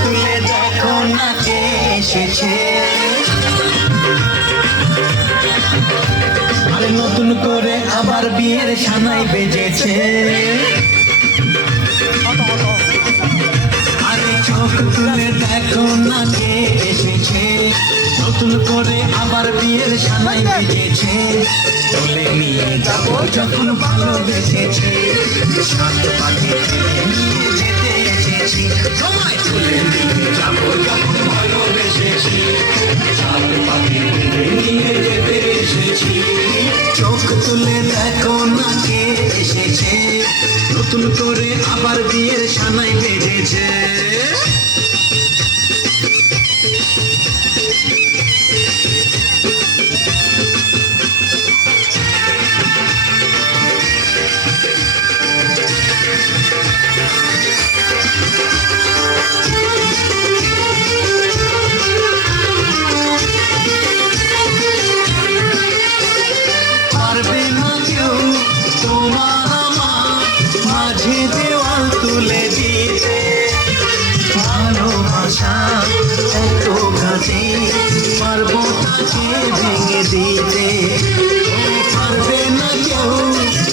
তুলে দেখো না কে এসেছে, আরে নতুন করে আবার বিয়ের সানাই বেজেছে। আরে চোখ তুলে দেখো না কে এসেছে, নতুন করে আবার বিয়ের সানাই বেজেছে। তুলে নিয়ে যাবো যখন ভালোবেসেছি, সাত পাখি তুলে নিয়ে যেতে এসেছি। তোমায় তুলে নিয়ে যাবো যখন ভালোবেসেছি, সাত পাখি তুলে নিয়ে যেতে এসেছি। চোখ তুলে দেখো না কে এসেছে, নতুন করে আবার বিয়ের সানাই বেজেছে। পারবে না কেউ তোমার আমার মাঝে দেওয়াল তুলে দিতে, ভালোবাসা এত কাছে পারবো তাকে ভেঙে দিতে। পারবে না কেউ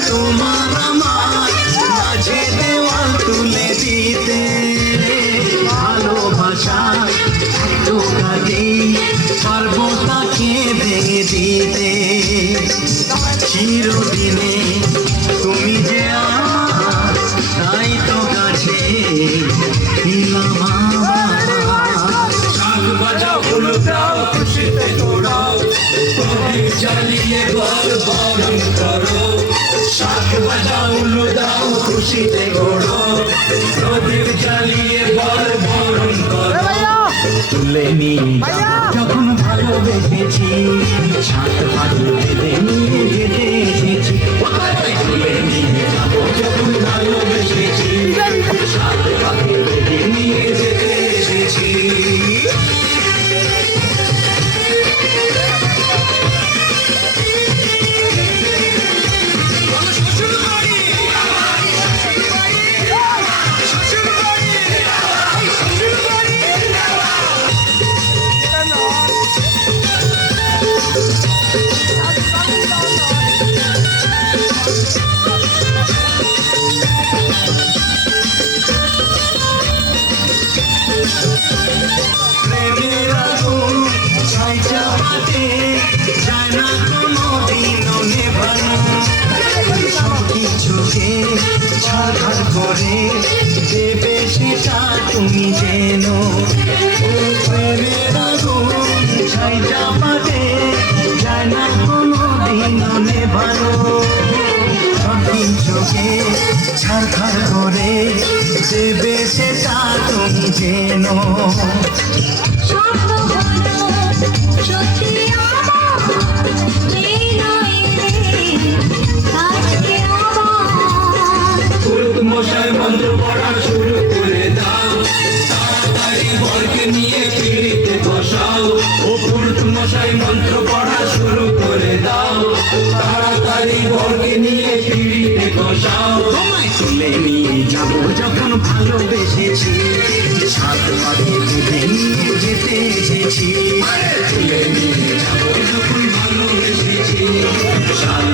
তোমার আমার মাঝে দেওয়াল তুলে দিতে, ভালোবাসা এত কাছে পারবো তাকে ভেঙে দিতে। চিরদিনে তুমি যে আমার, তাই তো কাছে দিলাম আমার। শাক বাজাও উলুদাও খুশিতে দৌড়াও, প্রদীপ জ্বালিয়ে ঘর বরণ করো। শাক বাজাও উলুদাও খুশিতে ঘোরো, প্রদীপ জ্বালিয়ে ঘর বরণ করো। তুলে নিয়ে যখন ভালোবেসেছি, সাত পাখি তুলে নিয়ে যেতে এসেছি। তুলে নিয়ে যাবো যখন ভালোবেসেছি, সাত পাখি তুলে নিয়ে যেতে এসেছি। প্রেমের আগুন ছাই চাপাতে যায় না কোনো দিনও নেভানো, সব কিছুকে ছাড়খাড় করে দেবে সেটা তুমি যেন। প্রেমের আগুন ছাই চাপাতে যায় না কোনো দিনও নেভানো, সব কিছুকে ছাড়খাড় করে দেবে সেটা তুমি যেন। মশাই মন্ত্র পড়া শুরু করে দাও, তাড়াতাড়ি বরকে নিয়ে পিড়িতে বসাও। ও পুরুত মশাই মন্ত্র পড়া শুরু করে দাও, তাড়াতাড়ি বরকে নিয়ে পিড়িতে বসাও। তোমায় তুলে নিয়ে যাবো যখন ভালোবেসেছি, সাত পাখি তুলে নিয়ে যেতে এসেছি। তুলে নিয়ে যাবো যখন ভালোবেসেছি, সাত